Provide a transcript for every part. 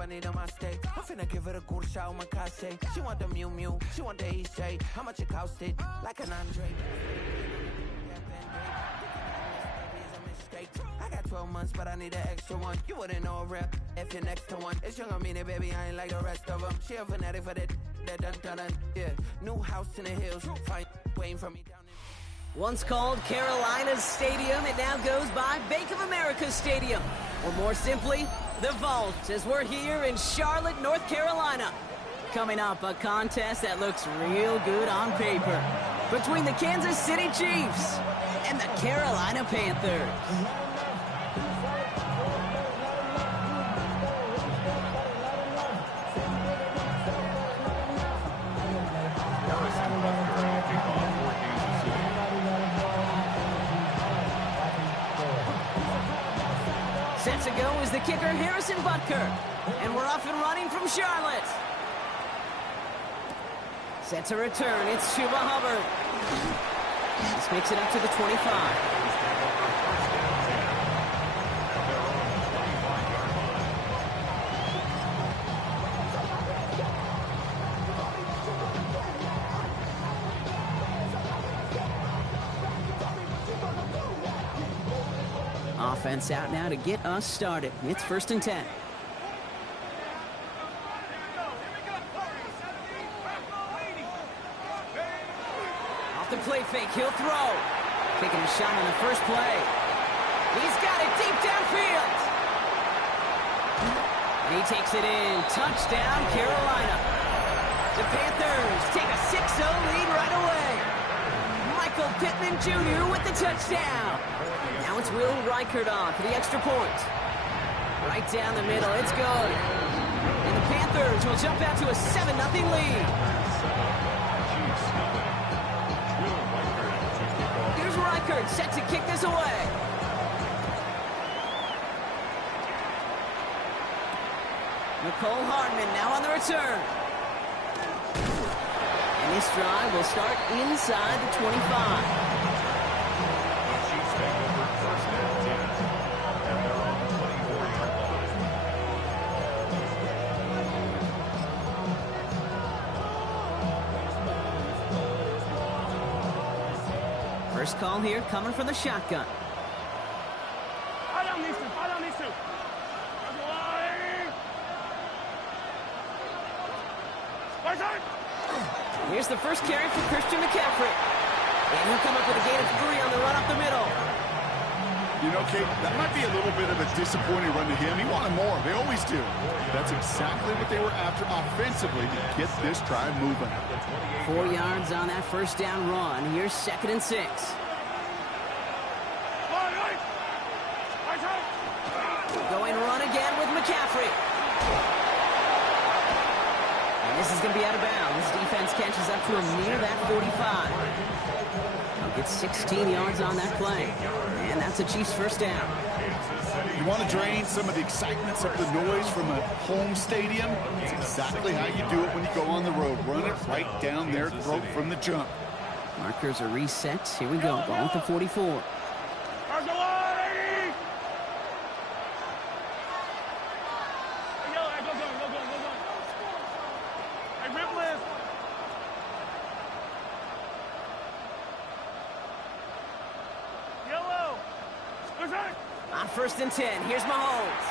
I need on my state. I'm finna give it a good shot on my case. She want the Mew Mew, she want the EJ. How much it costed? Like an Andre. I got 12 months, but I need an extra one. You wouldn't know a rep if you're next to one. It's young on me, baby, I ain't like the rest of them. She a fanatic for that dun dun dun. Yeah, new house in the hills. Fine, waiting for me down in... Once called Carolinas Stadium, it now goes by Bank of America Stadium. Or more simply, the Vault, as we're here in Charlotte, North Carolina. Coming up, a contest that looks real good on paper between the Kansas City Chiefs and the Carolina Panthers. Set to go is the kicker, Harrison Butker. And we're off and running from Charlotte. Set to return, it's Chuba Hubbard. This makes it up to the 25. Offense out now to get us started. It's 1st and 10. Off the play fake, he'll throw. Taking a shot on the first play. He's got it deep downfield. And he takes it in. Touchdown, Carolina. The Panthers take a 6-0 lead right away. Michael Pittman Jr. with the touchdown. Now it's Will Reichert on for the extra point. Right down the middle, it's good. And the Panthers will jump out to a 7-0 lead. Here's Reichert set to kick this away. Nicole Hardman now on the return. And this drive will start inside the 25. First call here coming from the shotgun. Here's the first carry for Christian McCaffrey. And he'll come up with a gain of 3 on the run up the middle. You know, Kate, that might be a little bit of a disappointing run to him. He wanted more. They always do. That's exactly what they were after offensively to get this drive moving. 4 yards on that first down run. Here's 2nd and 6. Going run again with McCaffrey. And this is going to be out of bounds. This defense catches up to him near that 45. He'll get 16 yards on that play. And that's a Chiefs first down. You want to drain some of the excitement, some of the noise from a home stadium? It's exactly how you do it when you go on the road. Run it right down their throat from the jump. Markers are reset. Here we go. Ball at the 44. On 1st and 10, here's Mahomes.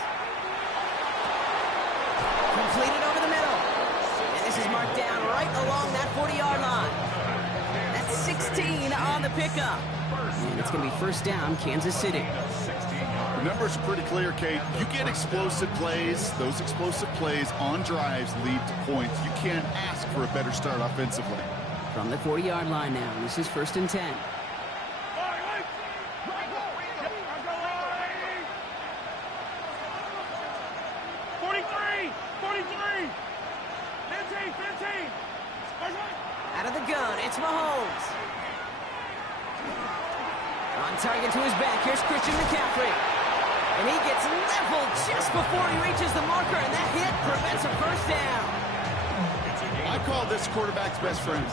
Completed over the middle. And this is marked down right along that 40-yard line. That's 16 on the pickup. And it's going to be first down, Kansas City. The numbers are pretty clear, Kate. You get explosive plays. Those explosive plays on drives lead to points. You can't ask for a better start offensively. From the 40-yard line now, this is 1st and 10. Out of the gun, it's Mahomes. On target to his back, here's Christian McCaffrey. And he gets leveled just before he reaches the marker, and that hit prevents a first down. I call this quarterback's best friend.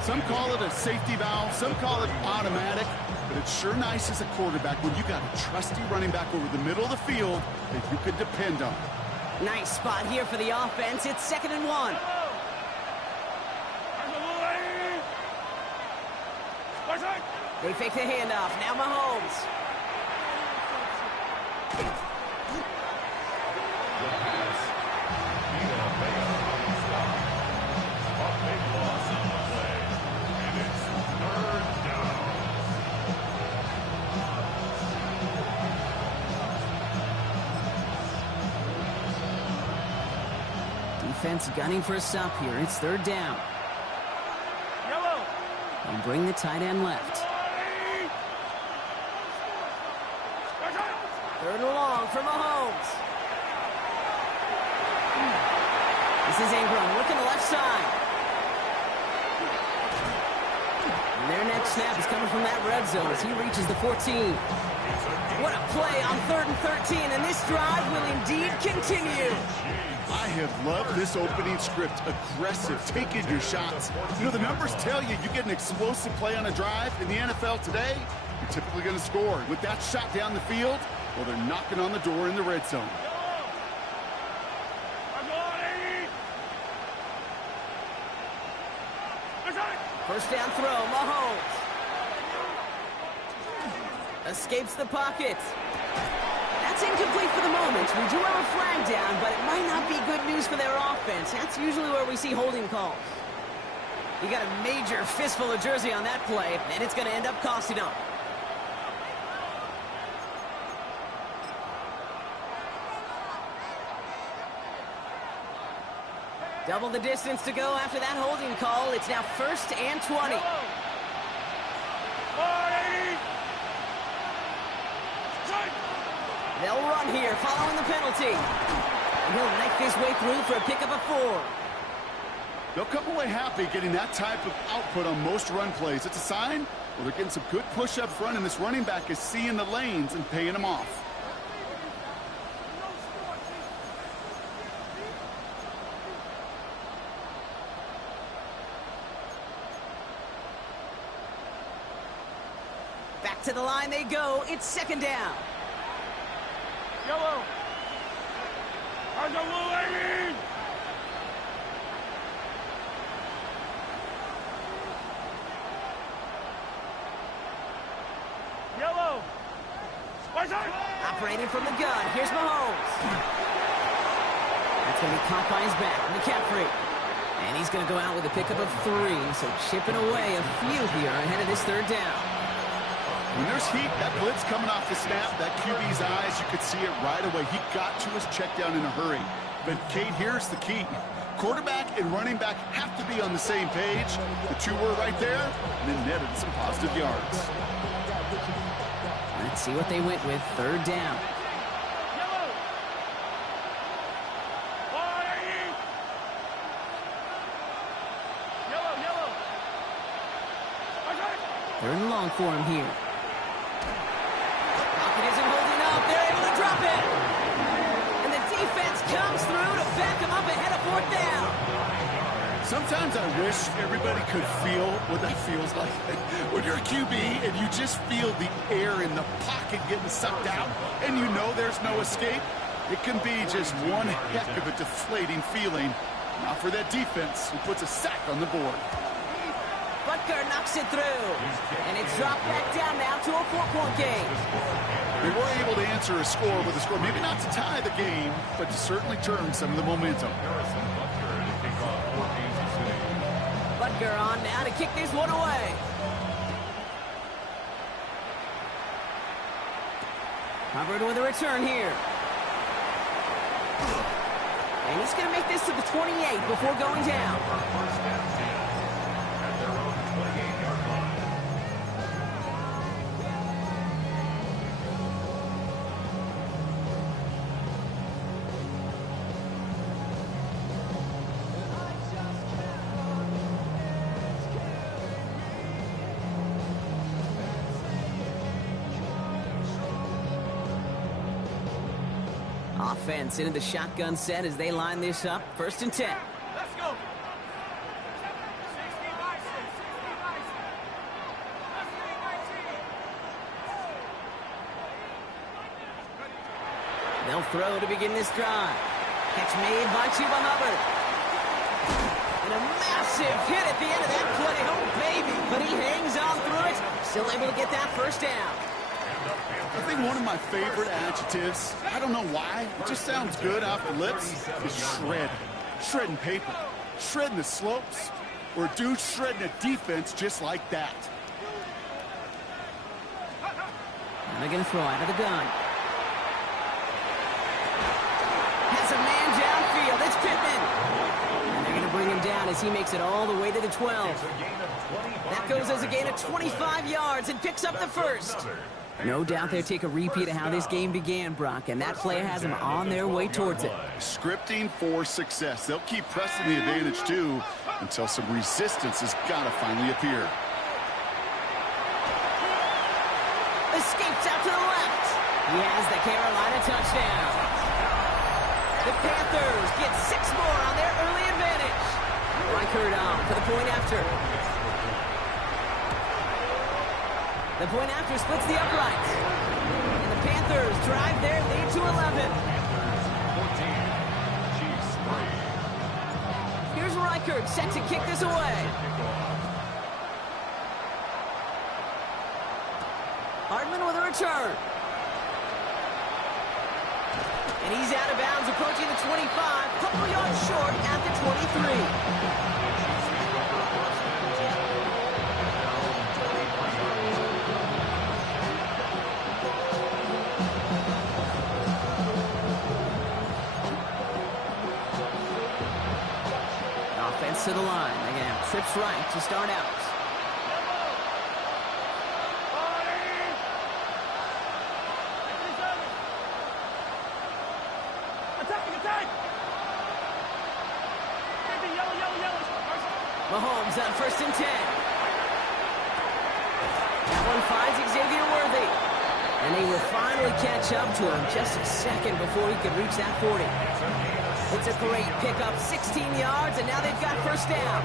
Some call it a safety valve, some call it automatic, but it's sure nice as a quarterback when you got a trusty running back over the middle of the field that you can depend on. Nice spot here for the offense. It's 2nd and 1. They fake the handoff. Now Mahomes. Defense gunning for a stop here. It's 3rd down. And bring the tight end left. 3rd and long for Mahomes. This is Ingram looking to the left side. And their next snap is coming from that red zone as he reaches the 14. What a play on 3rd and 13, and this drive will indeed continue. I have loved this opening script. Aggressive, taking your shots. You know, the numbers tell you get an explosive play on a drive. In the NFL today, you're typically going to score. With that shot down the field, well, they're knocking on the door in the red zone. First down throw, Mahomes. Escapes the pocket. That's incomplete for the moment. We do have a flag down, but it might not be good news for their offense. That's usually where we see holding calls. You got a major fistful of jersey on that play, and it's going to end up costing them. Double the distance to go after that holding call. It's now 1st and 20. They'll run here following the penalty. And he'll knife his way through for a pickup of 4. They'll come away happy getting that type of output on most run plays. It's a sign, well, they're getting some good push up front, and this running back is seeing the lanes and paying them off. Back to the line they go. It's 2nd down. Yellow. Yellow. Operating from the gun. Here's Mahomes. That's going to be caught by his back. McCaffrey. And he's going to go out with a pickup of 3. So chipping away a few here ahead of this 3rd down. When there's heat, that blitz coming off the snap, that QB's eyes, you could see it right away. He got to his check down in a hurry. But, Kate, here's the key. Quarterback and running back have to be on the same page. The two were right there, and then netted some positive yards. Let's see what they went with. 3rd down. Third and long for him here. Pocket isn't holding up. They're able to drop it. And the defense comes through to back him up ahead of 4th down. Sometimes I wish everybody could feel what that feels like. When you're a QB and you just feel the air in the pocket getting sucked out and you know there's no escape, it can be just one heck of a deflating feeling. Not for that defense who puts a sack on the board. Butker knocks it through. And it's dropped back down now to a 4-point game. They were able to answer a score with a score, maybe not to tie the game, but to certainly turn some of the momentum. Butker on now to kick this one away. Hubbard with a return here. And he's going to make this to the 28 before going down. Offense into the shotgun set as they line this up. 1st and 10. Let's go. They'll throw to begin this drive. Catch made by Chuba Hubbard. And a massive hit at the end of that play. Oh, baby. But he hangs on through it. Still able to get that first down. I think one of my favorite adjectives, I don't know why, it just sounds good off the lips, is shred. Shredding paper. Shredding the slopes. Or a dude shredding a defense just like that. And they're going to throw out of the gun. Has a man downfield. It's Pittman. And they're going to bring him down as he makes it all the way to the 12. That goes as a gain of 25 yards and picks up the first. No doubt they'll take a repeat of how this game began, Brock, and that play has them on their way towards it. Scripting for success. They'll keep pressing the advantage, too, until some resistance has got to finally appear. Escapes out to the left. He has the Carolina touchdown. The Panthers get 6 more on their early advantage. Reichert on for the point after. The point after splits the uprights. And the Panthers drive their lead to 11. Here's Reichert set to kick this away. Hardman with a return. And he's out of bounds approaching the 25. Couple yards short at the 23. To the line. They're going to have trips right to start out. Mahomes on 1st and 10. That one finds Xavier Worthy. And he will finally catch up to him just a second before he could reach that 40. It's a great pickup, 16 yards, and now they've got first down.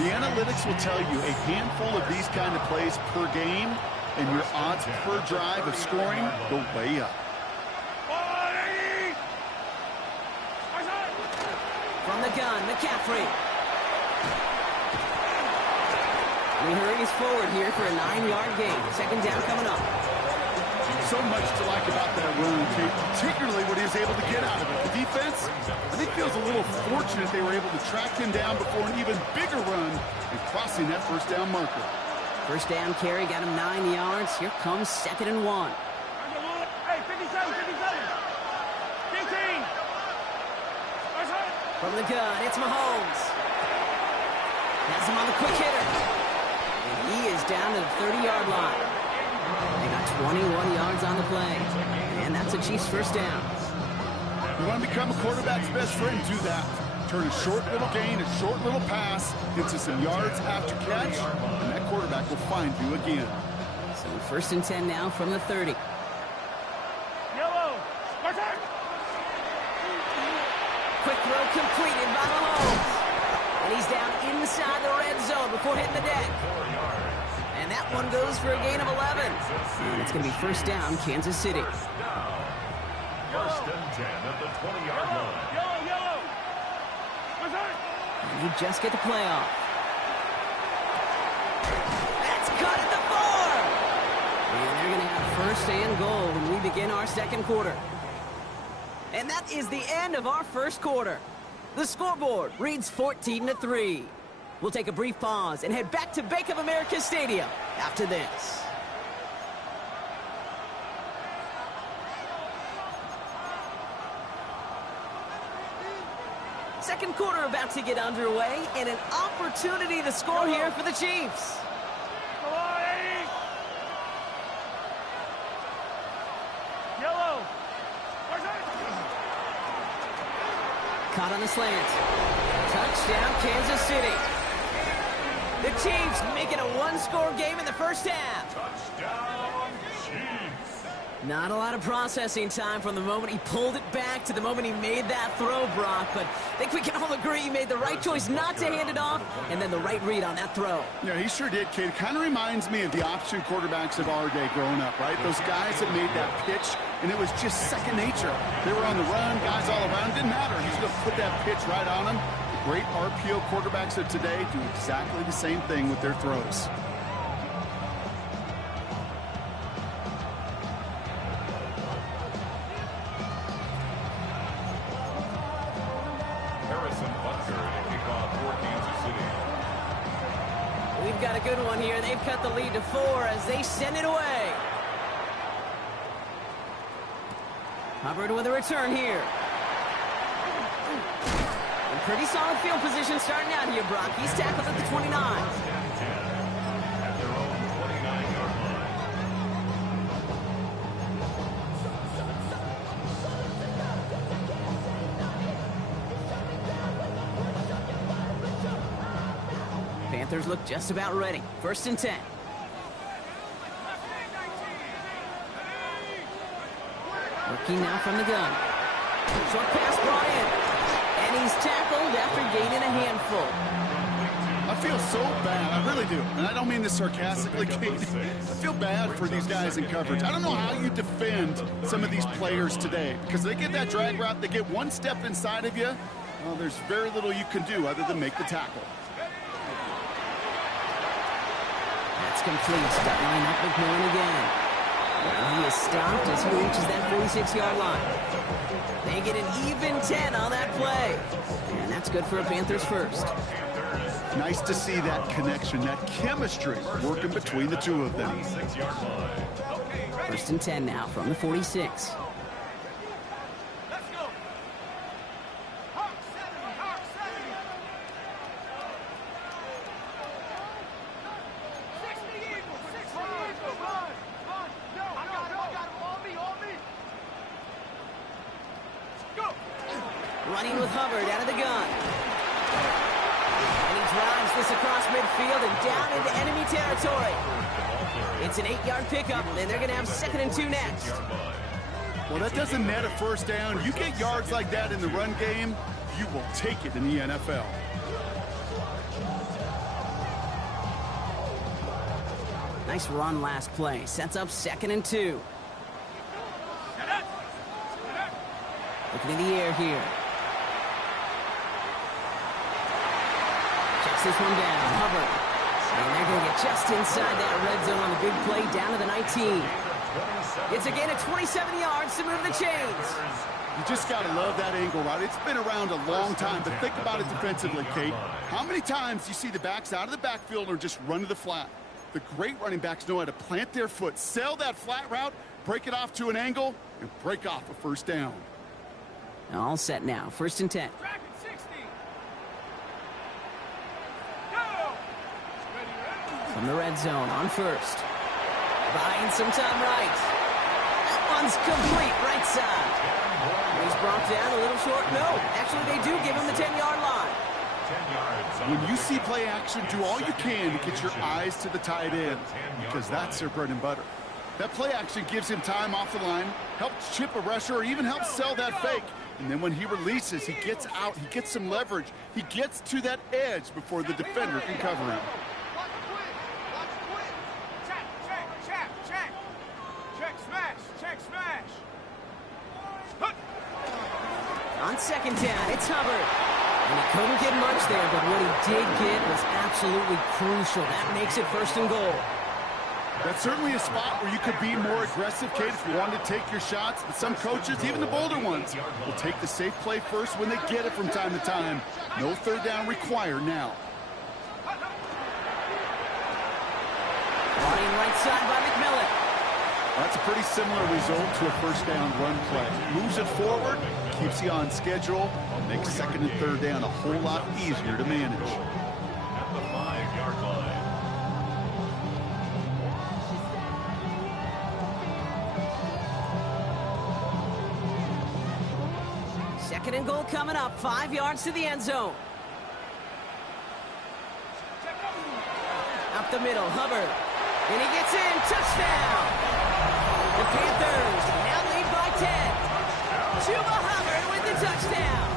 The analytics will tell you a handful of these kind of plays per game, and your odds per drive of scoring go way up. From the gun, McCaffrey. He hurries forward here for a 9-yard gain. Second down coming up. So much to like about that run, Kate, particularly what he was able to get out of it. The defense, I think, feels a little fortunate they were able to track him down before an even bigger run and crossing that first down marker. First down carry got him 9 yards. Here comes 2nd and 1. Hey, 57, 15. From the gun, it's Mahomes. Has him on the quick hitter. And he is down to the 30-yard line. They got 21 yards on the play. And that's a Chiefs first down. You want to become a quarterback's best friend, do that. Turn a short little gain, a short little pass, gets you some yards after catch, and that quarterback will find you again. So 1st and 10 now from the 30. Yellow. Quick throw completed by Mahomes. And he's down inside the red zone before hitting the deck. And that one goes for a gain of 11. And it's going to be first down, Kansas City. 1st and 10 at the 20-yard line. Yellow. And you just get the play off. That's cut at the 4. And they're going to have first and goal when we begin our second quarter. And that is the end of our first quarter. The scoreboard reads 14-3. We'll take a brief pause and head back to Bank of America Stadium after this. Second quarter about to get underway, and an opportunity to score here for the Chiefs. Yellow. Caught on the slant. Touchdown, Kansas City. The Chiefs make it a one-score game in the first half. Touchdown, Chiefs. Not a lot of processing time from the moment he pulled it back to the moment he made that throw, Brock. But I think we can all agree he made the right choice not to hand it off, and then the right read on that throw. Yeah, he sure did, kid. It kind of reminds me of the option quarterbacks of our day growing up, right? Those guys that made that pitch and it was just second nature. They were on the run, guys all around. Didn't matter. He's going to put that pitch right on them. The great RPO quarterbacks of today do exactly the same thing with their throws. We've got a good one here. They've cut the lead to 4 as they send it away. Hubbard with a return here. A pretty solid field position starting out here, Brock. He's tackled at the 29. At their own 29-yard line. Panthers look just about ready. 1st and 10. Working now from the gun. Short pass brought in. And he's tackled after gaining a handful. I feel so bad. I really do. And I don't mean this sarcastically, Kate. I feel bad for these guys in coverage. I don't know how you defend some of these players today. Because they get that drag route, they get one step inside of you. Well, there's very little you can do other than make the tackle. That's complete. Start line up McMillan again. And he is stopped as he reaches that 46-yard line. They get an even 10 on that play. And that's good for a Panthers first. Nice to see that connection, that chemistry working between the two of them. 1st and 10 now from the 46. Running with Hubbard out of the gun. And he drives this across midfield and down into enemy territory. It's an 8-yard pickup, and they're going to have 2nd and 2 next. Well, that doesn't net a first down. You get yards like that in the run game, you will take it in the NFL. Nice run last play. Sets up 2nd and 2. Looking in the air here. Checks this one down. Hubbard. And they're going to get just inside that red zone on the big play down to the 19. It's a gain of 27 yards to move the chains. You just got to love that angle, right? It's been around a long time, but think about it defensively, Kate. How many times you see the backs out of the backfield or just run to the flat? The great running backs know how to plant their foot, sell that flat route, break it off to an angle, and break off a first down. All set now. 1st and 10. From the red zone on 1st. Buying some time right. That one's complete right side. He's brought down a little short. No, actually they do give him the 10-yard line. When you see play action, do all you can to get your eyes to the tight end because that's their bread and butter. That play action gives him time off the line, helps chip a rusher, or even helps sell that fake. And then when he releases, he gets out, he gets some leverage. He gets to that edge before the defender can cover him. On 2nd down, it's Hubbard. And he couldn't get much there, but what he did get was absolutely crucial. That makes it 1st and goal. That's certainly a spot where you could be more aggressive, Kate, if you wanted to take your shots. But some coaches, even the bolder ones, will take the safe play first when they get it from time to time. No 3rd down required now. Running right side by McMillan. That's a pretty similar result to a 1st down run play. Moves it forward, keeps you on schedule, makes 2nd and 3rd down a whole lot easier to manage. At the 5-yard line. Second and goal coming up. 5 yards to the end zone. Up the middle, Hubbard. And he gets in. Touchdown! The Panthers now lead by 10. Chuba Hubbard with the touchdown.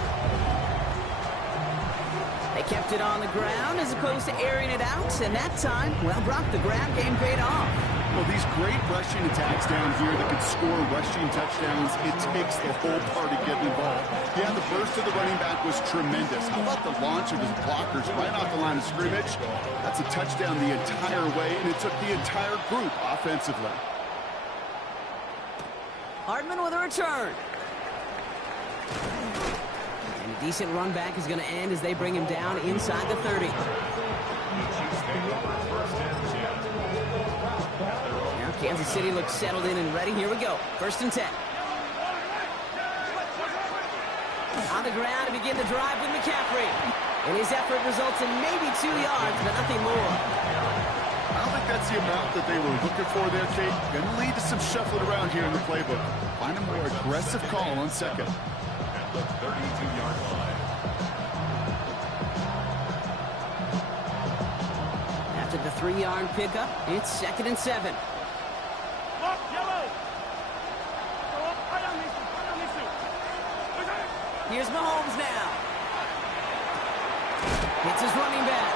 They They kept it on the ground as opposed to airing it out, and that time, well, Brock, the ground game paid off. Well, these great rushing attacks down here that can score rushing touchdowns, it takes the whole party getting involved. Yeah, the burst of the running back was tremendous. How about the launch of his blockers right off the line of scrimmage? That's a touchdown the entire way, and it took the entire group offensively. Hardman with a return. And a decent run back is going to end as they bring him down inside the 30. Now Kansas City looks settled in and ready. Here we go. 1st and 10. On the ground to begin the drive with McCaffrey. And his effort results in maybe 2 yards, but nothing more. I don't think that's the amount that they were looking for there, Kate. Going to lead to some shuffling around here in the playbook. Find a more aggressive call on 2nd. At the 32-yard line. After the 3-yard pickup, it's 2nd and 7. Look, yellow. Go up, right on these two, right on these two. Here's Mahomes now. It's his running back.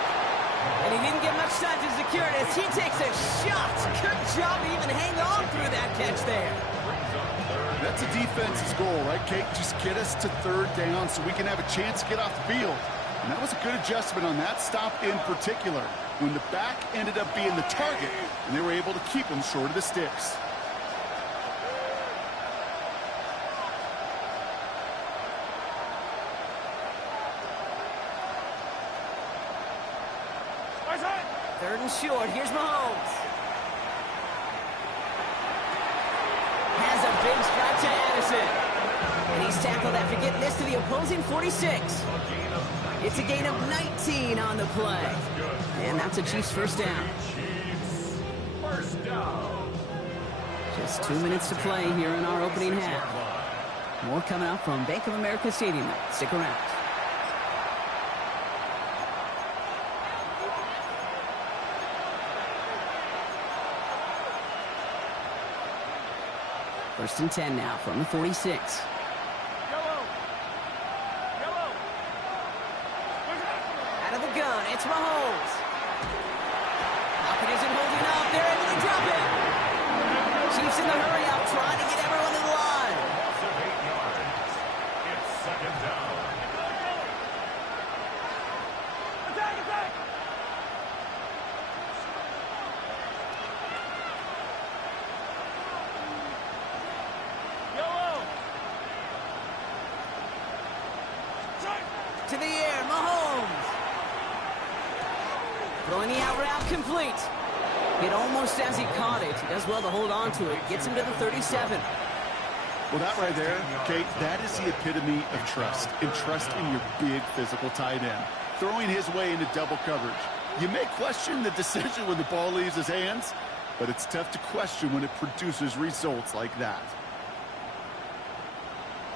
And he didn't get much time to secure it as he takes a shot. Good job to even hang on through that catch there. That's a defense's goal, right, Kate? Just get us to 3rd down so we can have a chance to get off the field. And that was a good adjustment on that stop in particular, when the back ended up being the target, and they were able to keep him short of the sticks. Right side. 3rd and short. Here's Mahomes. Has a big strike to Addison. And he's tackled after getting this to the opposing 46. It's a gain of 19 on the play. And that's a Chiefs 1st down. Chiefs, 1st down. Just 2 minutes to play here in our opening half. More coming up from Bank of America Stadium. Stick around. First and 10 now from the 46. Yellow. Yellow. Out of the gun, it's Mahomes. Pocket isn't holding up. They're able to drop it. Chiefs in the hurry up, trying to get everyone to the line. Loss of 8 yards. It's 2nd down. Attack, attack. Yellow. To the air, Mahomes. Throwing the out route complete. Hit almost as he caught it. He does well to hold on to it. Gets him to the 37. Well, that right there, Kate, that is the epitome of trust. And trust in your big physical tight end. Throwing his way into double coverage. You may question the decision when the ball leaves his hands, but it's tough to question when it produces results like that.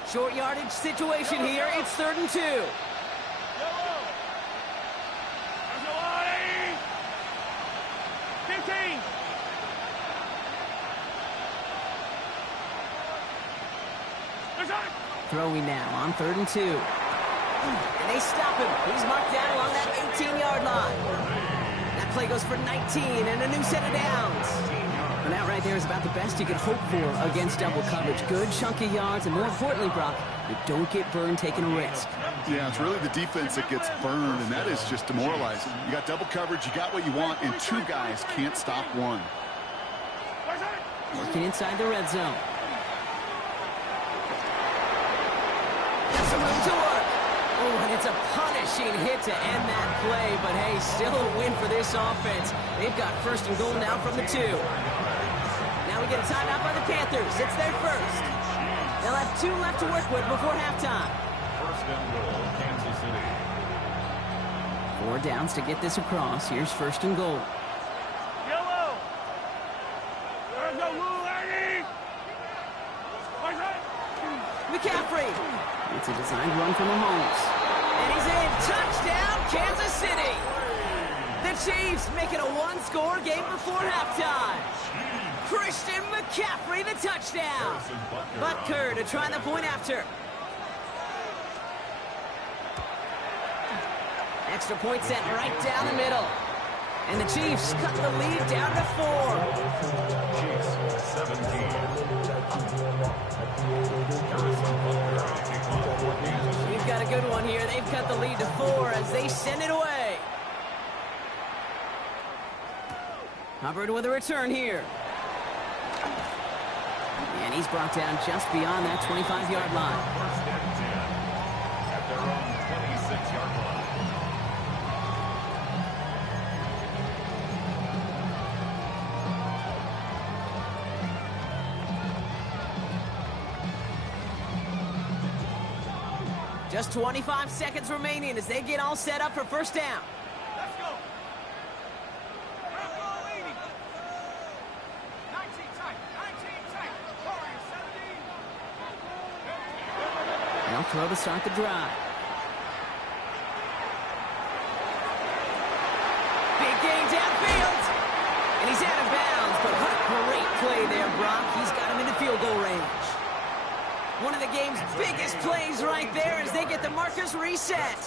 Short yardage situation here. It's 3rd and 2. Yellow. That's a line. 15. Right side. Throwing now on 3rd and 2. And they stop him. He's marked down along that 18-yard line. That play goes for 19 and a new set of downs. And that right there is about the best you could hope for against double coverage. Good chunky yards, and more importantly, Brock, you don't get burned taking a risk. Yeah, it's really the defense that gets burned, and that is just demoralizing. You got double coverage, you got what you want, and 2 guys can't stop one. Right side. Working inside the red zone. Got some room to work. Oh, and it's a punishing hit to end that play, but hey, still a win for this offense. They've got 1st and goal now from the 2. Now we get a timeout by the Panthers. It's their 1st. They'll have 2 left to work with before halftime. 1st and goal, Kansas City. 4 downs to get this across. Here's 1st and goal. Yellow. There's no rule, lady. Right side. McCaffrey. It's a designed run from Mahomes. And he's in. Touchdown, Kansas City. The Chiefs make it a 1-score game before halftime. Christian McCaffrey, the touchdown. Butker to try the point after. extra point sent right down the middle. And the Chiefs cut the lead down to 4. Chiefs 17. We've got a good one here. They've cut the lead to 4 as they send it away. Hubbard with a return here. And he's brought down just beyond that 25-yard line. First and 10 at their own 26-yard line. Just 25 seconds remaining as they get all set up for first down. Let's go. Bravo 80. 19 tight. 19 tight. Warriors 17. They'll throw to start the drive. Big gain downfield. And he's out of bounds, but what a great play there, Brock. He's got him into field goal range. One of the game's biggest plays right there as they get the markers reset.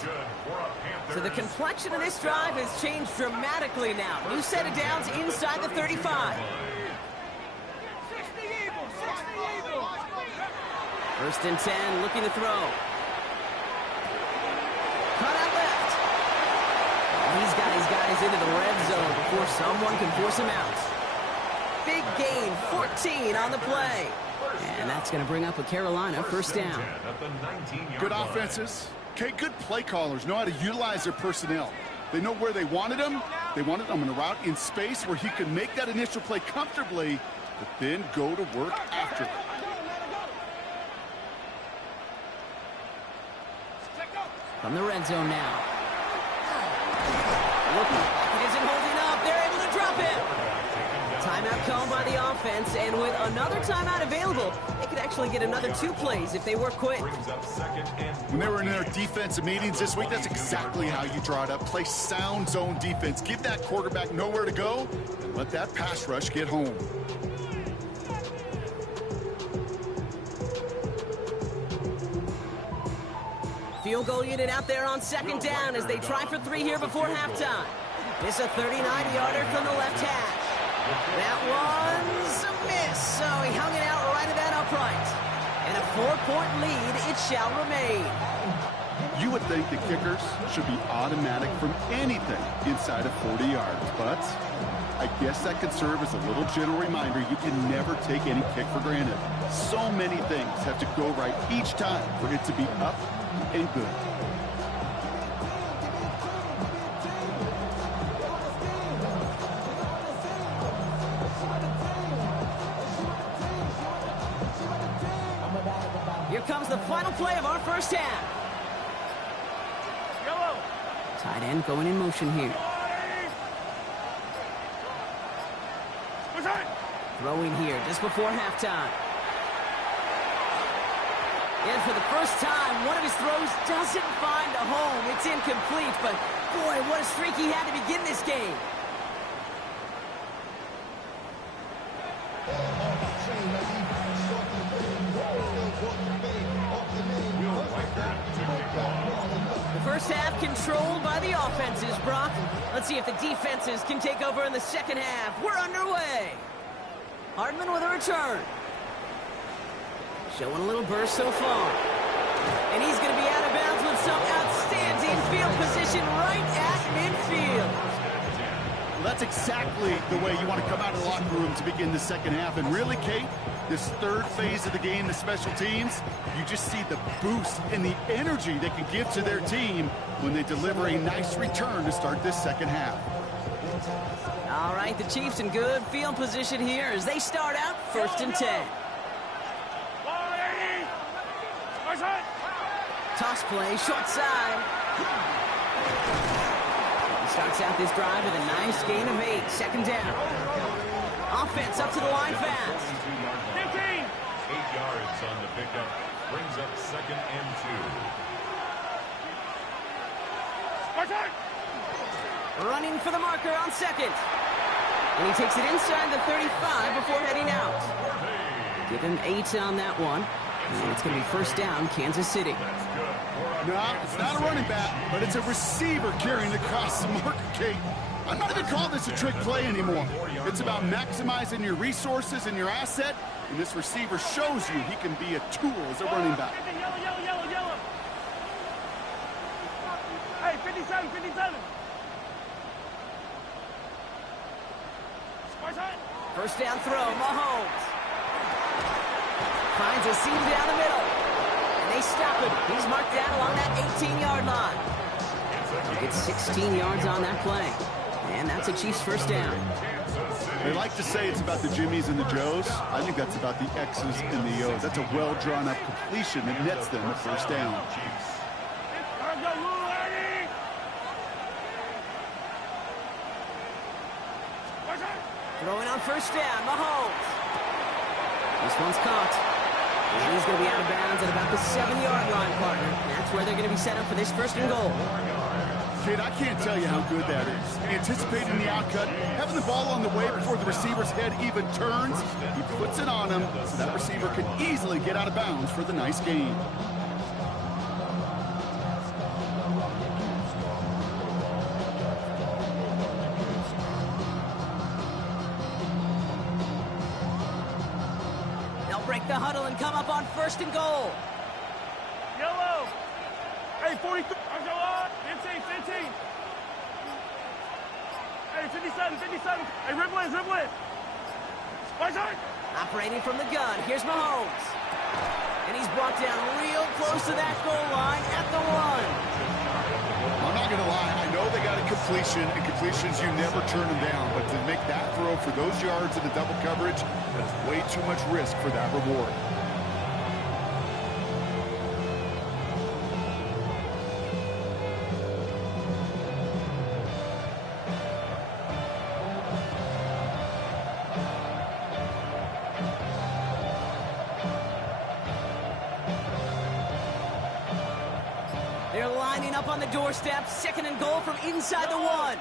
So the complexion of this drive has changed dramatically now. New set of downs inside the 35. 60 Eagles. 60 Eagles. First and 10, looking to throw. Cut out left. He's got his guys into the red zone before someone can force him out. Big gain, 14 on the play. And that's going to bring up a Carolina first down. Good offenses. Okay, good play callers know how to utilize their personnel. They know where they wanted him. They wanted him in a route in space where he could make that initial play comfortably, but then go to work after. From the red zone now. Looking, he isn't holding up. They're able to drop it. Timeout called by the offense, and with another timeout available, they could actually get another 2 plays if they work quick. When they were in their defensive meetings this week, that's exactly how you draw it up. Play sound zone defense. Give that quarterback nowhere to go, and let that pass rush get home. Field goal unit out there on second down as they try for 3 here before halftime. It's a 39-yarder from the left hash. That one's a miss, so he hung it out right at that upright. And a 4-point lead, it shall remain. You would think the kickers should be automatic from anything inside of 40 yards, but I guess that could serve as a little gentle reminder you can never take any kick for granted. So many things have to go right each time for it to be up and good. Here comes the final play of our first half. Yellow. Tight end going in motion here. What's that? Throwing here just before halftime. And for the first time, one of his throws doesn't find a home. It's incomplete, but boy, what a streak he had to begin this game. The first half controlled by the offenses, Brock. Let's see if the defenses can take over in the second half. We're underway. Hardman with a return. Showing a little burst so far. And he's going to be out of bounds with some outstanding field position right at midfield. That's exactly the way you want to come out of the locker room to begin the second half. And really, Kate, this third phase of the game, the special teams, you just see the boost and the energy they can give to their team when they deliver a nice return to start this second half. All right, the Chiefs in good field position here as they start out first and 10. Toss play, short side. He starts out this drive with a nice gain of 8. Second down. Offense up to the line fast. 15. 8 yards on the pickup. Brings up second and 2. Running for the marker on second. And he takes it inside the 35 before heading out. Give him 8 on that one. And it's going to be first down, Kansas City. No, it's not a running back, but it's a receiver carrying across the marker, Kate. I'm not even calling this a trick play anymore. It's about maximizing your resources and your asset, and this receiver shows you he can be a tool as a running back. Yellow. Hey, 57. First down throw, Mahomes. Finds a seam down the middle. And they stop him. He's marked down along that 18-yard line. He gets 16 yards on that play. And that's a Chiefs first down. They like to say it's about the Jimmies and the Joes. I think that's about the X's and the O's. That's a well-drawn-up completion that nets them a first down. Throwing on first down, Mahomes. This one's caught. And he's going to be out of bounds at about the 7-yard line, partner. That's where they're going to be set up for this first and goal. Kid, I can't tell you how good that is. Anticipating the outcut, having the ball on the way before the receiver's head even turns, he puts it on him so that receiver can easily get out of bounds for the nice gain. They'll break the huddle and come up on first and goal. Yellow. Hey, 43. 15. Hey, 57. Hey, Ribblin. Operating from the gun, here's Mahomes. And he's brought down real close to that goal line at the 1. I'm not going to lie. I know they got a completion, and completions, you never turn them down. But to make that throw for those yards in the double coverage, that's way too much risk for that reward. They're lining up on the doorstep, second and goal from inside the 1.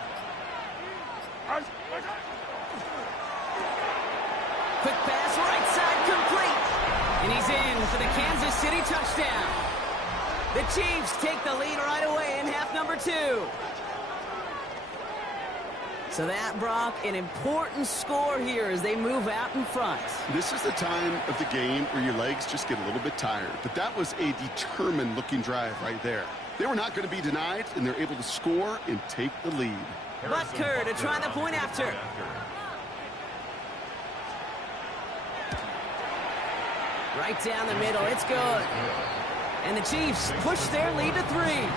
Quick pass, right side, complete. And he's in for the Kansas City touchdown. The Chiefs take the lead right away in half number 2. So that, Brock, an important score here as they move out in front. This is the time of the game where your legs just get a little bit tired. But that was a determined-looking drive right there. They were not going to be denied, and they're able to score and take the lead. Butker to try the point after. Right down the middle, it's good. And the Chiefs push their lead to 3.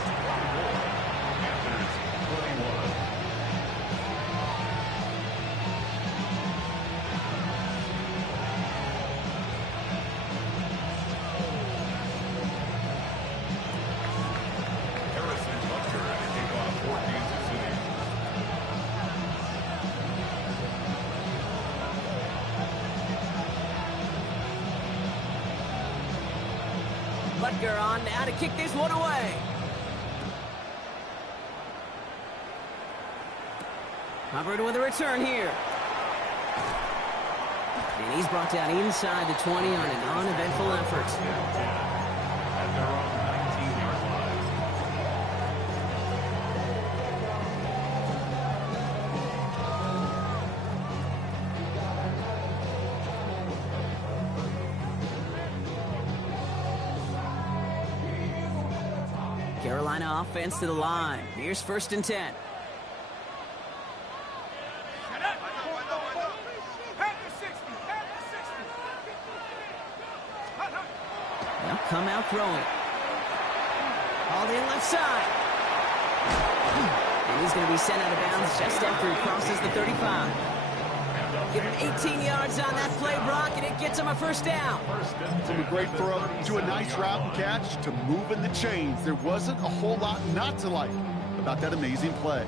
Butker on now to kick this one away. Hubbard with a return here. And he's brought down inside the 20 on an uneventful effort. At their own 19-yard line. Carolina offense to the line. Here's first and 10. They'll come out throwing. Hauled in left side. And he's going to be sent out of bounds just after he crosses the 35. Getting 18 yards on that play, Brock, and it gets him a first down. From a great throw to a nice route and catch to moving the chains. There wasn't a whole lot not to like about that amazing play.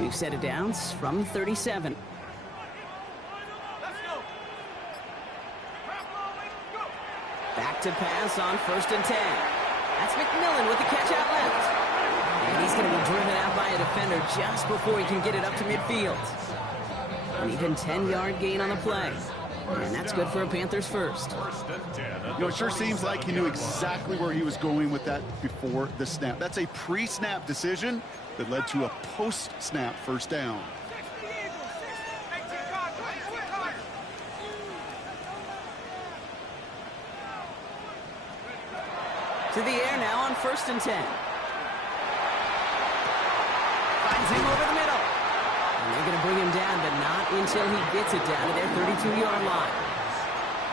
We've set it down from 37. Back back to pass on 1st and 10. That's McMillan with the catch out left. And he's going to be driven out by a defender just before he can get it up to midfield. An even 10-yard gain on the play. And that's good for a Panthers first. You know, it sure seems like he knew exactly where he was going with that before the snap. That's a pre-snap decision that led to a post-snap first down. To the air now on 1st and 10. Finds him over the middle. And they're going to bring him down, but not until he gets it down to their 32-yard line.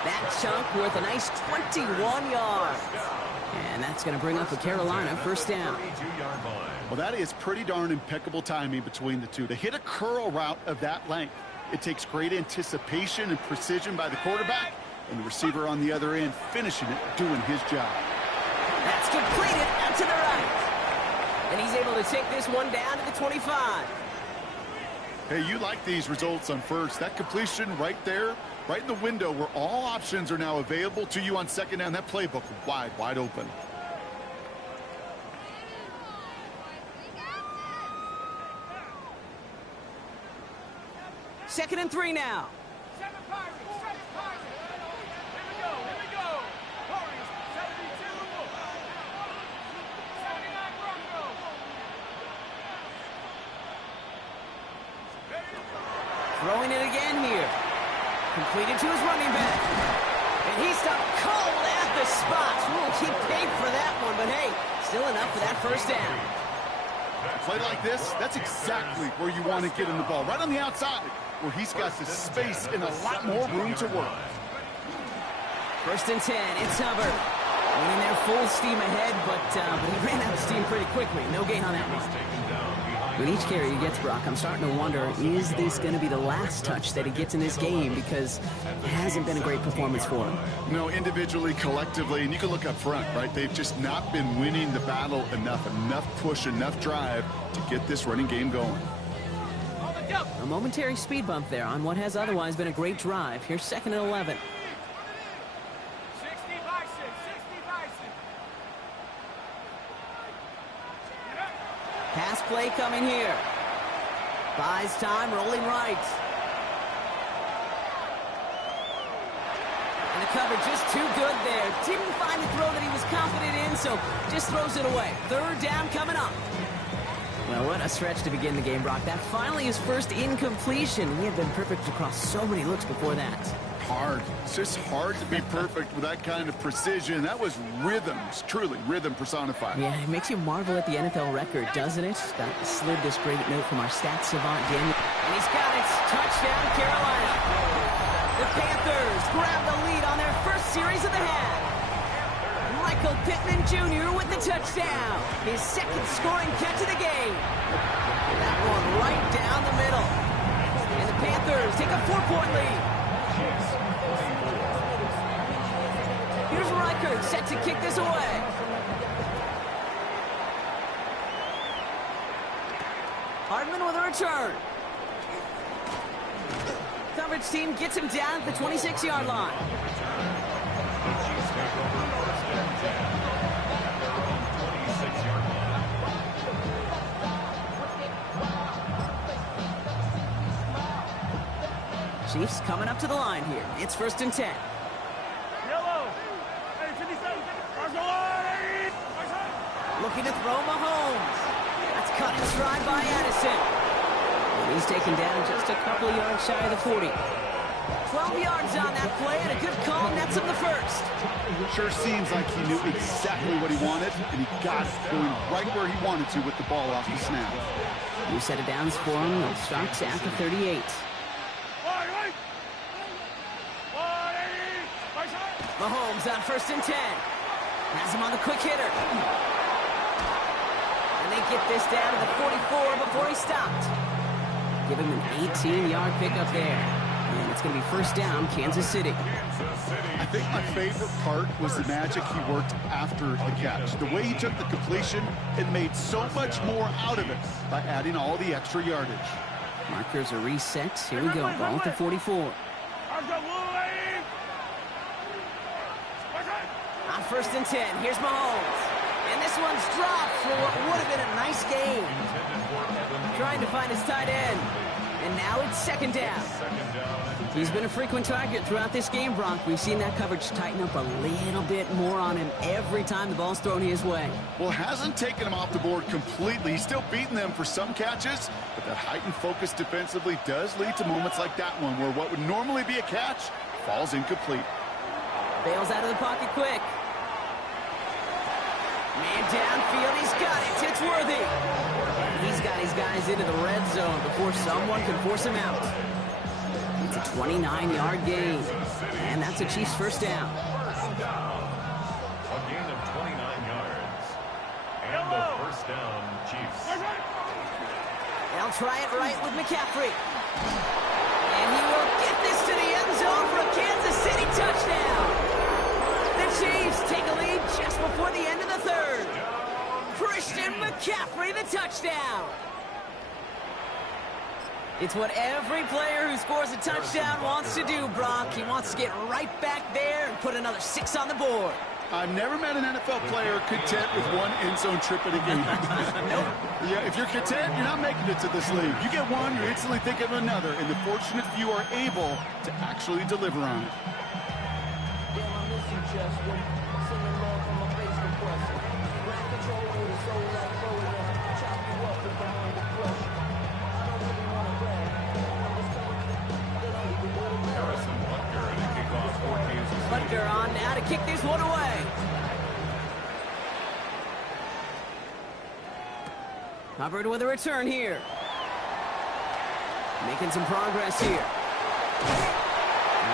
That chunk worth a nice 21 yards. And that's going to bring up a Carolina first down. Well, that is pretty darn impeccable timing between the two. To hit a curl route of that length, it takes great anticipation and precision by the quarterback, and the receiver on the other end finishing it, doing his job. That's completed out to the right. And he's able to take this one down to the 25. Hey, you like these results on first. That completion right there, right in the window where all options are now available to you on second down. That playbook wide open. Second and 3 now. Throwing it again here. Completed to his running back. And he stopped cold at the spot. He paid for that one, but hey, still enough for that first down. Play like this, that's exactly where you want to get in the ball. Right on the outside, where he's got the space and a lot more room to work. 1st and 10, it's Hubbard. Running there full steam ahead, but he ran out of steam pretty quickly. No gain on that one. With each carry he gets, Brock, I'm starting to wonder, is this going to be the last touch that he gets in this game? Because it hasn't been a great performance for him. You know, individually, collectively, and you can look up front, right? They've just not been winning the battle enough push, enough drive to get this running game going. A momentary speed bump there on what has otherwise been a great drive. Here's 2nd and 11. Pass play coming here. Buys time, rolling right. And the cover just too good there. Didn't find the throw that he was confident in, so just throws it away. 3rd down coming up. Well, what a stretch to begin the game, Brock. That finally his first incompletion. He had been perfect across so many looks before that. Hard. It's just hard to be perfect with that kind of precision. That was rhythm, truly rhythm personified. Yeah, it makes you marvel at the NFL record, doesn't it? That slid this great note from our stats savant, Daniel. And he's got it. Touchdown, Carolina. The Panthers grab the lead on their first series of the half. Michael Pittman Jr. with the touchdown. His 2nd scoring catch of the game. That one right down the middle. And the Panthers take a 4-point lead. Here's Reichert set to kick this away. Hardman with a return. Coverage team gets him down at the 26-yard line. Chiefs coming up to the line here. It's 1st and 10. Looking to throw Mahomes. That's cut in stride by Addison. And he's taken down just a couple of yards shy of the 40. 12 yards on that play, and a good call nets him the first. Sure seems like he knew exactly what he wanted, and he got it going right where he wanted to with the ball off the snap. New set of downs for him. It starts at the 38. Mahomes on 1st and 10. Has him on the quick hitter. And they get this down to the 44 before he stopped. Give him an 18-yard pickup there. And it's going to be 1st down, Kansas City. I think my favorite part was the magic he worked after the catch. The way he took the completion and made so much more out of it by adding all the extra yardage. Markers are reset. Here we go. Ball at the 44. first and 10. Here's Mahomes. And this one's dropped for what would have been a nice gain. Trying to find his tight end. And now it's second down. He's been a frequent target throughout this game, Bronk. We've seen that coverage tighten up a little bit more on him every time the ball's thrown his way. Well, hasn't taken him off the board completely. He's still beating them for some catches, but that heightened focus defensively does lead to moments like that one where what would normally be a catch falls incomplete. Bails out of the pocket quick. Man downfield, he's got it. It's Worthy. He's got his guys into the red zone before someone can force him out. It's a 29-yard gain, and that's a Chiefs first down. A gain of 29 yards. And the first down, Chiefs. They'll try it right with McCaffrey. And he will get this to the end zone for a Kansas City touchdown. The Chiefs take a lead just before the end of the third. Christian McCaffrey, the touchdown. It's what every player who scores a touchdown wants to do, Brock. He wants to get right back there and put another 6 on the board. I've never met an NFL player content with one end zone trip in a game. Nope. Yeah, if you're content, you're not making it to this league. You get one, you're instantly thinking of another, and the fortunate few are able to actually deliver on it. Butker on now to kick this one away. Hubbard with a return here. Making some progress here. All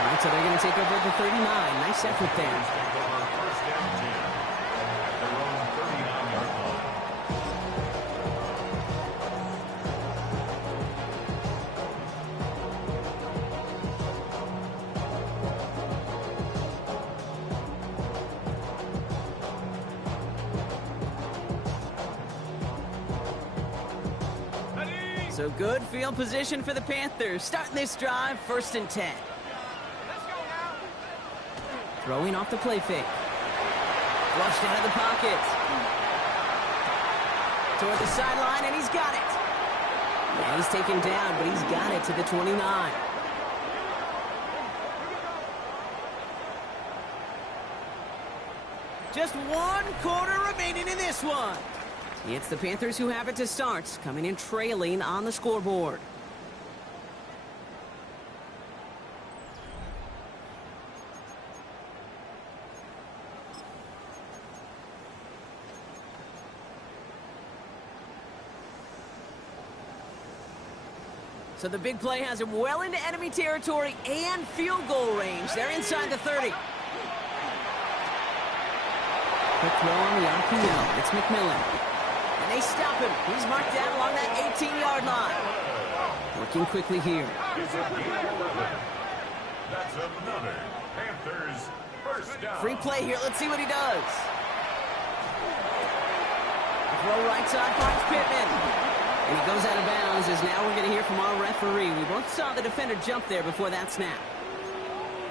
right, so they're going to take over at the 39. Nice effort there. First down, Jim. At their own 39-yard line. So good field position for the Panthers. Starting this drive, first and 10. Throwing off the play fake. Flushed out of the pocket. Toward the sideline, and he's got it. Yeah, he's taken down, but he's got it to the 29. Just 1 quarter remaining in this one. It's the Panthers who have it to start, coming in trailing on the scoreboard. So the big play has him well into enemy territory and field goal range. They're inside the 30. Quick throw on the RPO. It's McMillan. And they stop him. He's marked down along that 18-yard line. Working quickly here. That's another Panthers first down. Free play here. Let's see what he does. Throw right side finds Pittman. And he goes out of bounds as now we're going to hear from our referee. We both saw the defender jump there before that snap.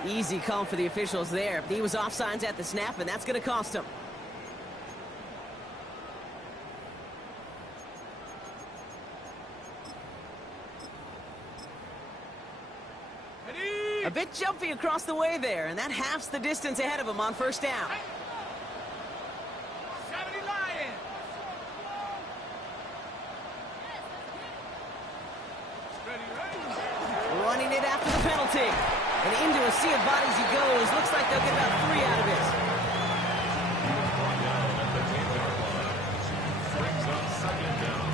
Easy call for the officials there. He was offsides at the snap, and that's going to cost him. A bit jumpy across the way there, and that halves the distance ahead of him on first down. 70 Lions. Running it after the penalty. And into a sea of bodies he goes. Looks like they'll get about 3 out of it. Brings up second down.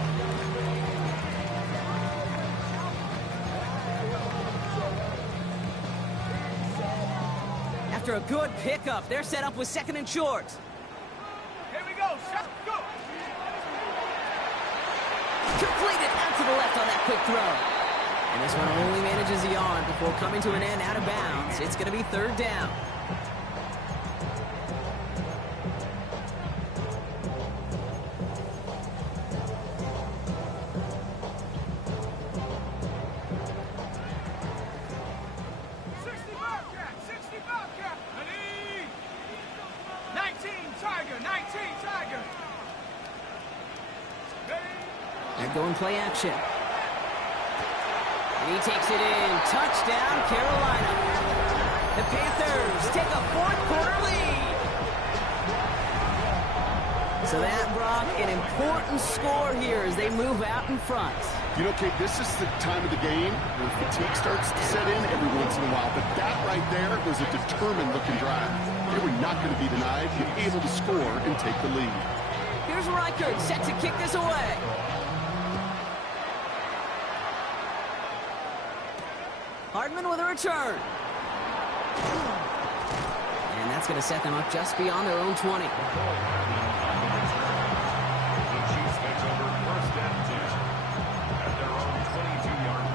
After a good pickup, they're set up with second and short. Here we go. Shot. Go. Completed out to the left on that quick throw. And this one only manages a yard before coming to an end out of bounds. It's going to be third down. go in play action. And he takes it in. Touchdown, Carolina. The Panthers take a fourth-quarter lead. So that, Brock, an important score here as they move out in front. You know, Kate, this is the time of the game where fatigue starts to set in every once in a while. But that right there was a determined-looking drive. They were not going to be denied, be able to score and take the lead. Here's Reichert, set to kick this away. Hardman with a return. And that's going to set them up just beyond their own 20. The Chiefs take over first and 10 at their own 22-yard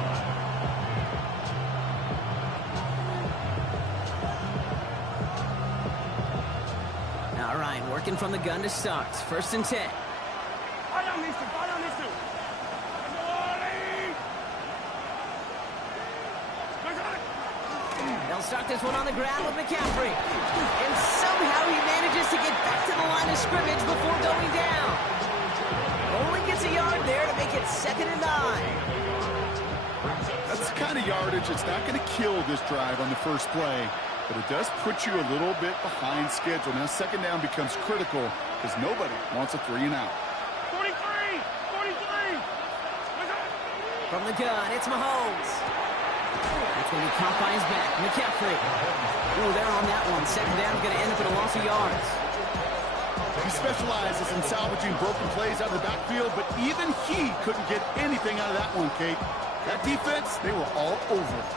line. All right, working from the gun to start. First and 10. They'll start this one on the ground with McCaffrey. And somehow he manages to get back to the line of scrimmage before going down. Only gets a yard there to make it 2nd and 9. That's the kind of yardage that's not going to kill this drive on the first play, but it does put you a little bit behind schedule. Now, 2nd down becomes critical because nobody wants a 3-and-out. 43! From the gun, it's Mahomes. That's going to be caught by his back. McCaffrey. Ooh, they're on that one. 2nd down is going to end up in a loss of yards. He specializes in salvaging broken plays out of the backfield, but even he couldn't get anything out of that one, Kate. That defense, they were all over it.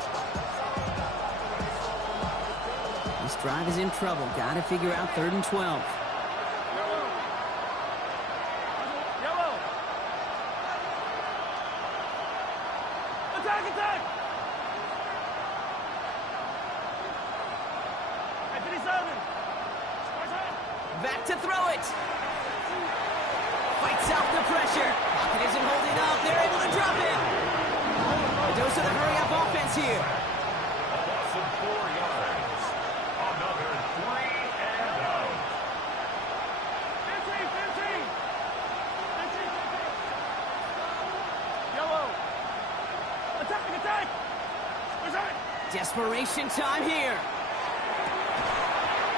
This drive is in trouble. Got to figure out 3rd and 12. Yellow! Attack! Back to throw it. Fights off the pressure. Pocket isn't holding up. They're able to drop it. A dose of the hurry-up offense here. A loss of 4 yards. Another 3-and-out. 15! Yellow! Attack! Desperation time here.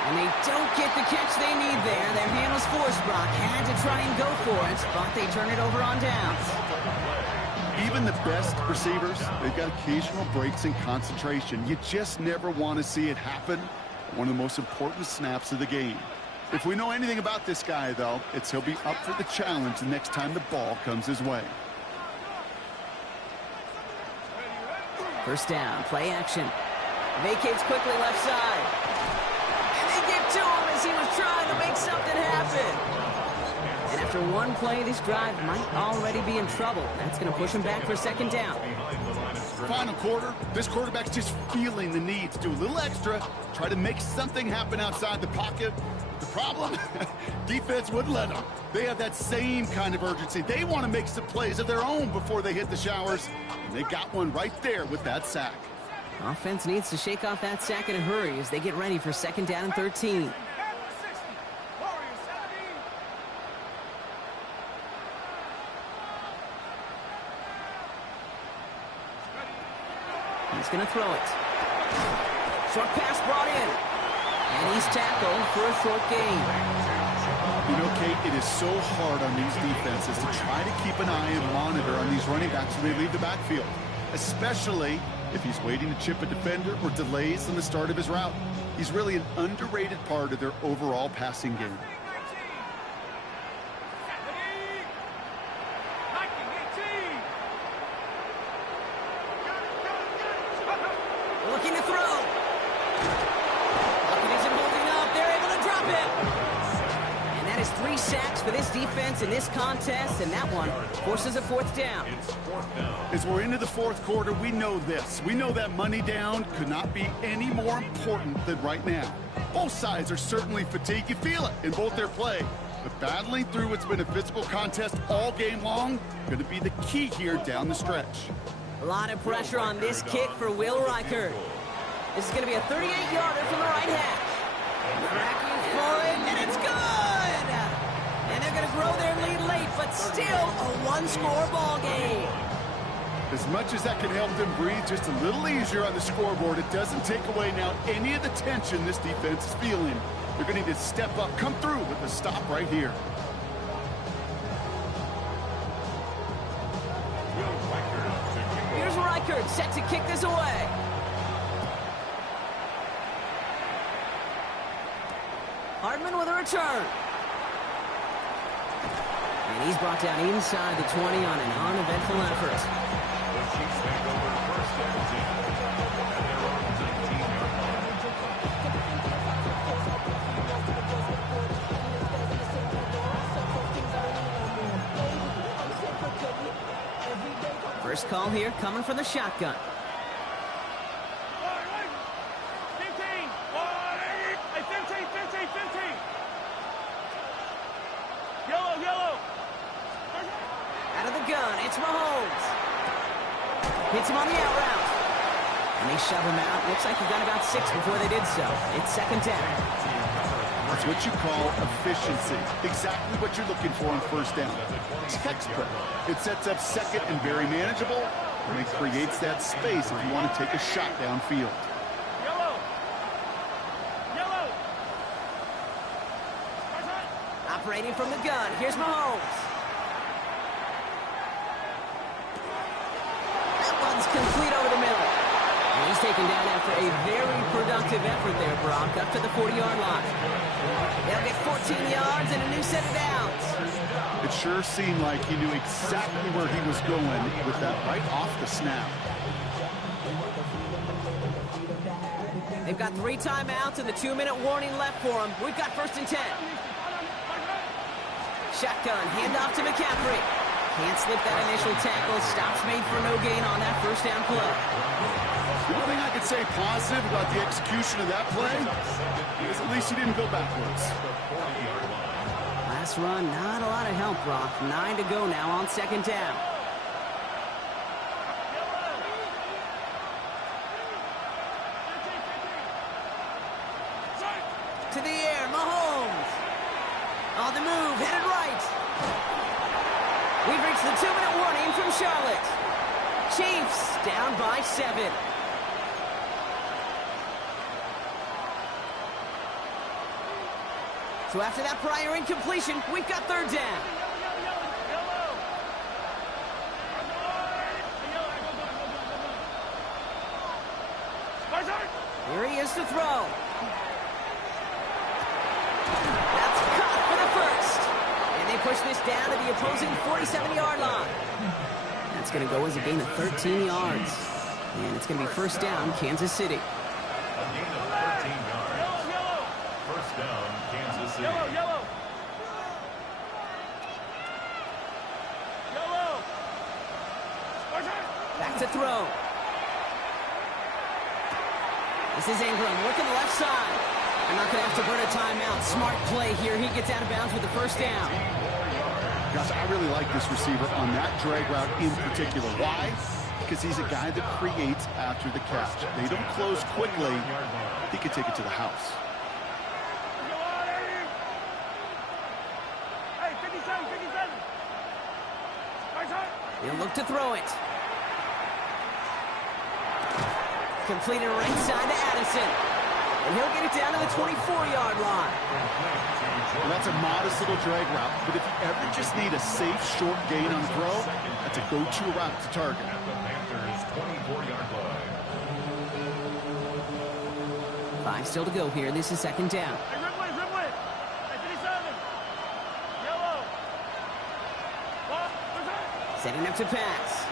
And they don't get the catch they need there. Their hand was forced, Brock. Had to try and go for it, but they turn it over on downs. Even the best receivers, they've got occasional breaks in concentration. You just never want to see it happen. One of the most important snaps of the game. If we know anything about this guy, though, it's he'll be up for the challenge the next time the ball comes his way. First down, play action. Vacates quickly left side. To him as he was trying to make something happen. And after one play, this drive might already be in trouble. That's going to push him back for 2nd down. Final quarter, this quarterback's just feeling the need to do a little extra, try to make something happen outside the pocket. The problem? Defense wouldn't let them. They have that same kind of urgency. They want to make some plays of their own before they hit the showers. And they got one right there with that sack. Offense needs to shake off that sack in a hurry as they get ready for 2nd down and 13. He's going to throw it. Short pass brought in. And he's tackled for a short gain. You know, Kate, it is so hard on these defenses to try to keep an eye and monitor on these running backs when they leave the backfield, especially if he's waiting to chip a defender or delays in the start of his route. He's really an underrated part of their overall passing game. Looking to throw. Pocket isn't holding up. They're able to drop it. And that is 3 sacks for this defense in this contest, and that one forces a 4th down. As we're into the 4th quarter, we know this. We know that money down could not be any more important than right now. Both sides are certainly fatigued. You feel it in both their play. But battling through what's been a physical contest all game long, going to be the key here down the stretch. A lot of pressure on this kick for Will Reichert. This is going to be a 38-yarder from the right hash. Cracking for it, and it's good! And they're going to grow their lead late, but still a one-score ball game. As much as that can help them breathe just a little easier on the scoreboard, it doesn't take away now any of the tension this defense is feeling. They're going to need to step up, come through with a stop right here. Here's Reichert, set to kick this away. Hardman with a return. And he's brought down inside the 20 on an uneventful effort. The Chiefs take over first and 10 at their own 19-yard line. First call here coming from the shotgun. Out of the gun, it's Mahomes. Hits him on the out route. And they shove him out. Looks like he got about 6 before they did so. It's second down. That's what you call efficiency. Exactly what you're looking for on first down. Textbook. It sets up second and very manageable, and it creates that space if you want to take a shot downfield. Operating from the gun, here's Mahomes. That one's complete over the middle. And he's taken down after a very productive effort there, Brock, up to the 40-yard line. They'll get 14 yards and a new set of downs. It sure seemed like he knew exactly where he was going with that right off the snap. They've got 3 timeouts and the 2-minute warning left for them. We've got first and 10. Shotgun, handoff to McCaffrey. Can't slip that initial tackle. Stops made for no gain on that first down play. The only thing I could say positive about the execution of that play is at least he didn't go backwards. Last run, not a lot of help, Brock. 9 to go now on second down. To the air, Mahomes. On the move, headed right. We've reached the 2-minute warning from Charlotte. Chiefs down by 7. So after that prior incompletion, we've got third down. Here he is to throw. That's caught for the first. And they push this down to the opposing 47-yard line. That's going to go as a gain of 13 yards. And it's going to be first down, Kansas City. A gain of 13 yards. First down, Kansas City. Back to throw. This is Ingram working the left side. They're not going to have to burn a timeout. Smart play here. He gets out of bounds with the first down. Gosh, I really like this receiver on that drag route in particular. Why? Because he's a guy that creates after the catch. They don't close quickly. He could take it to the house. He'll look to throw it. Completed right side to Addison. And he'll get it down to the 24-yard line. Well, that's a modest little drag route, but if you ever just need a safe, short gain on throw, that's a go-to route to target. At the Panthers' 24-yard line. 5 still to go here. This is second down. Setting up to pass.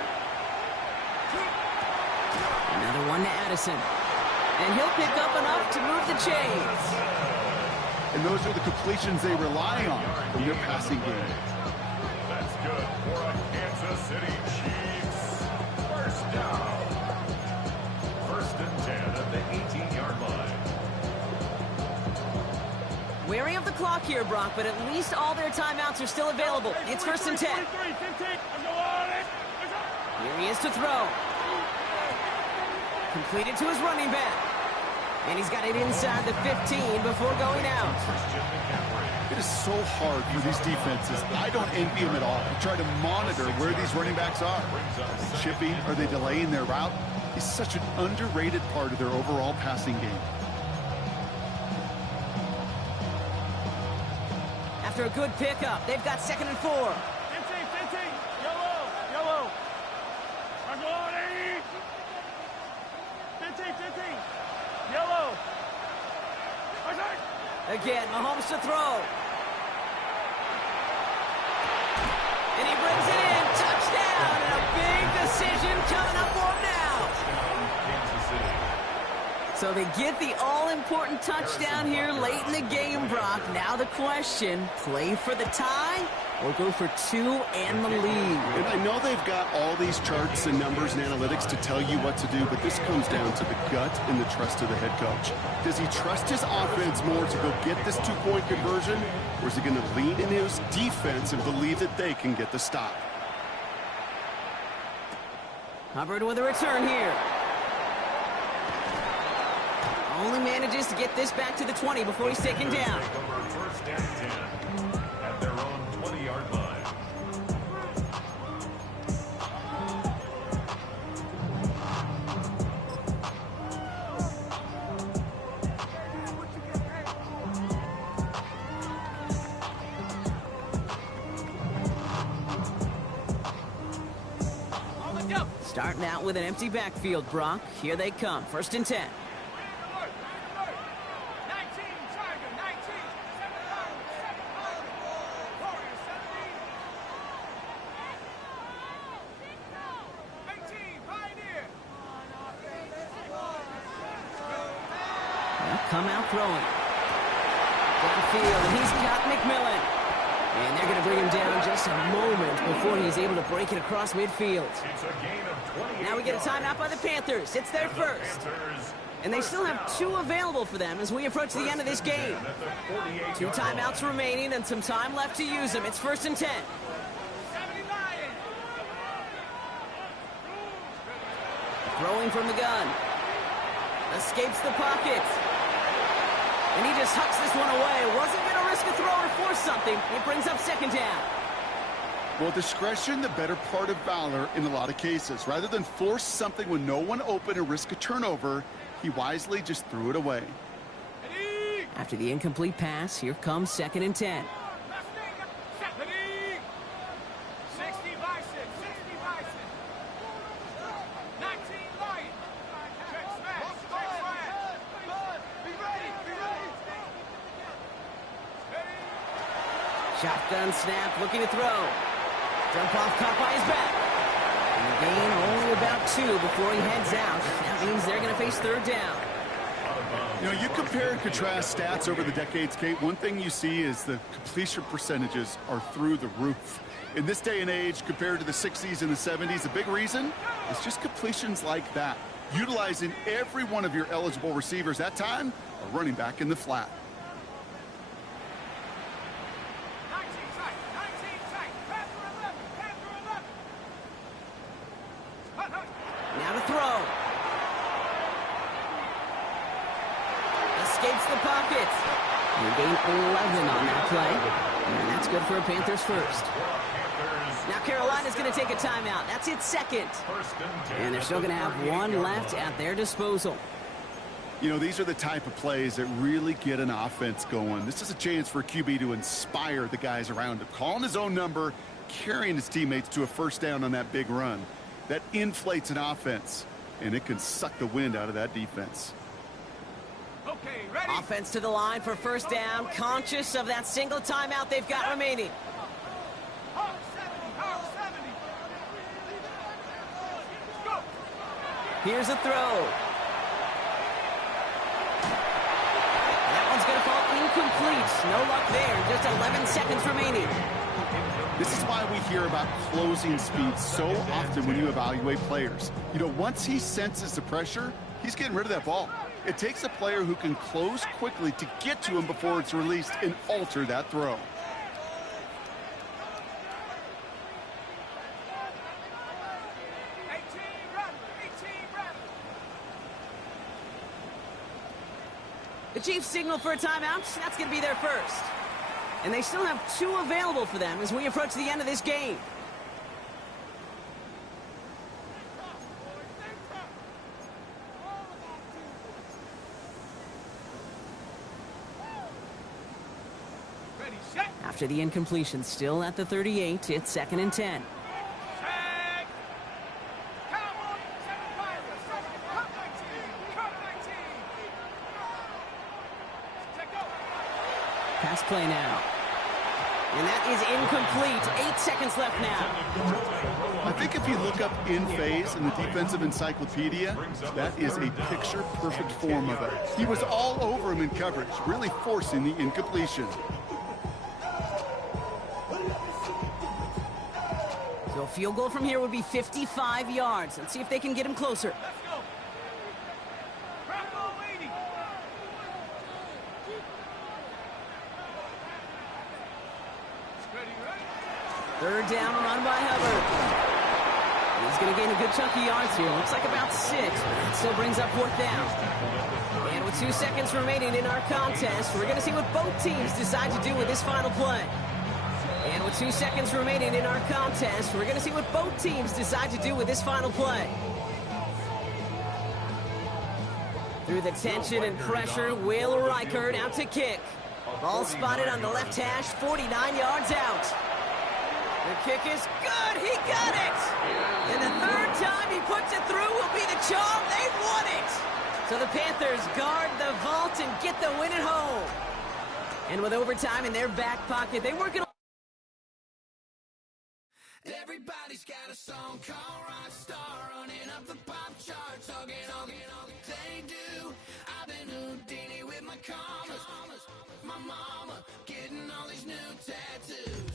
Another one to Addison. And he'll pick up enough to move the chains. And those are the completions they rely on from their passing game. That's good for a Kansas City Chiefs. First down. First and 10 at the 18-yard line. Wary of the clock here, Brock, but at least all their timeouts are still available. It's first and 10. Here he is to throw. Completed to his running back. And he's got it inside the 15 before going out. It is so hard for these defenses. I don't envy them at all. To try to monitor where these running backs are. Are they chipping? Are they delaying their route? It's such an underrated part of their overall passing game. After a good pickup, they've got 2nd and 4. 15, 15. Yellow, yellow. Margolani. 15, 15. Yellow. Again, Mahomes to throw. And he brings it in. Touchdown. And a big decision coming up for him now. Kansas City. So they get the all-important touchdown here late in the game, Brock. Now the question, play for the tie or go for 2 and the lead? And I know they've got all these charts and numbers and analytics to tell you what to do, but this comes down to the gut and the trust of the head coach. Does he trust his offense more to go get this 2-point conversion, or is he going to lean in his defense and believe that they can get the stop? Hubbard with a return here. Only manages to get this back to the 20 before he's taken down. First and 10 at their own 20-yard line. Starting out with an empty backfield, Brock. Here they come. 1st and 10. Come out throwing. Downfield, and he's got McMillan. And they're going to bring him down just a moment before he's able to break it across midfield. It's a gain of 28 Now we get a timeout by the Panthers. It's their first. And they still have 2 available for them as we approach the end of this game. 2 timeouts remaining and some time left to use them. It's 1st and 10. Throwing from the gun. Escapes the pocket. And he just hucks this one away. Wasn't going to risk a throw or force something. It brings up 2nd down. Well, discretion, the better part of valor in a lot of cases. Rather than force something when no one open and risk a turnover, he wisely just threw it away. After the incomplete pass, here comes 2nd and 10. Shotgun snap, looking to throw. Jump off, caught by his back. And the gain only about 2 before he heads out. That means they're going to face 3rd down. You know, you compare and contrast stats over the decades, Kate. One thing you see is the completion percentages are through the roof. In this day and age, compared to the 60s and the 70s, a big reason is just completions like that. Utilizing every one of your eligible receivers. That time, a running back in the flat. Now to throw. Escapes the pocket. You gain 11 on that play. And that's good for a Panthers first. Now Carolina's going to take a timeout. That's its 2nd. And they're still going to have 1 left at their disposal. You know, these are the type of plays that really get an offense going. This is a chance for a QB to inspire the guys around him. Calling his own number, carrying his teammates to a 1st down on that big run. That inflates an offense, and it can suck the wind out of that defense. Okay, ready? Offense to the line for 1st down, conscious of that single timeout they've got remaining. Hawk 70. Go. Here's a throw. That one's going to fall incomplete. No luck there. Just 11 seconds remaining. This is why we hear about closing speed so often when you evaluate players. You know, once he senses the pressure, he's getting rid of that ball. It takes a player who can close quickly to get to him before it's released and alter that throw. The Chiefs signal for a timeout. That's going to be their first. And they still have 2 available for them as we approach the end of this game. After the incompletion, still at the 38, it's 2nd and 10. Pass play now. And that is incomplete. 8 seconds left now. I think if you look up in phase in the defensive encyclopedia, that is a picture-perfect form of it. He was all over him in coverage, really forcing the incompletion. So a field goal from here would be 55 yards. Let's see if they can get him closer. Let's go. Bravo 80. Third down, run by Hubbard. He's going to gain a good chunk of yards here. Looks like about 6, but it still brings up 4th down. And with 2 seconds remaining in our contest, we're going to see what both teams decide to do with this final play. And with 2 seconds remaining in our contest, we're going to see what both teams decide to do with this final play. Through the tension and pressure, Will Reichard out to kick. Ball spotted on the left hash, 49 yards out. The kick is good. He got it. And the 3rd time he puts it through will be the charm. They won it. So the Panthers guard the vault and get the win at home. And with overtime in their back pocket, they weren't going to... Everybody's got a song called Rockstar, running up the pop charts, all they do. I've been Houdini with my commas, my mama getting all these new tattoos.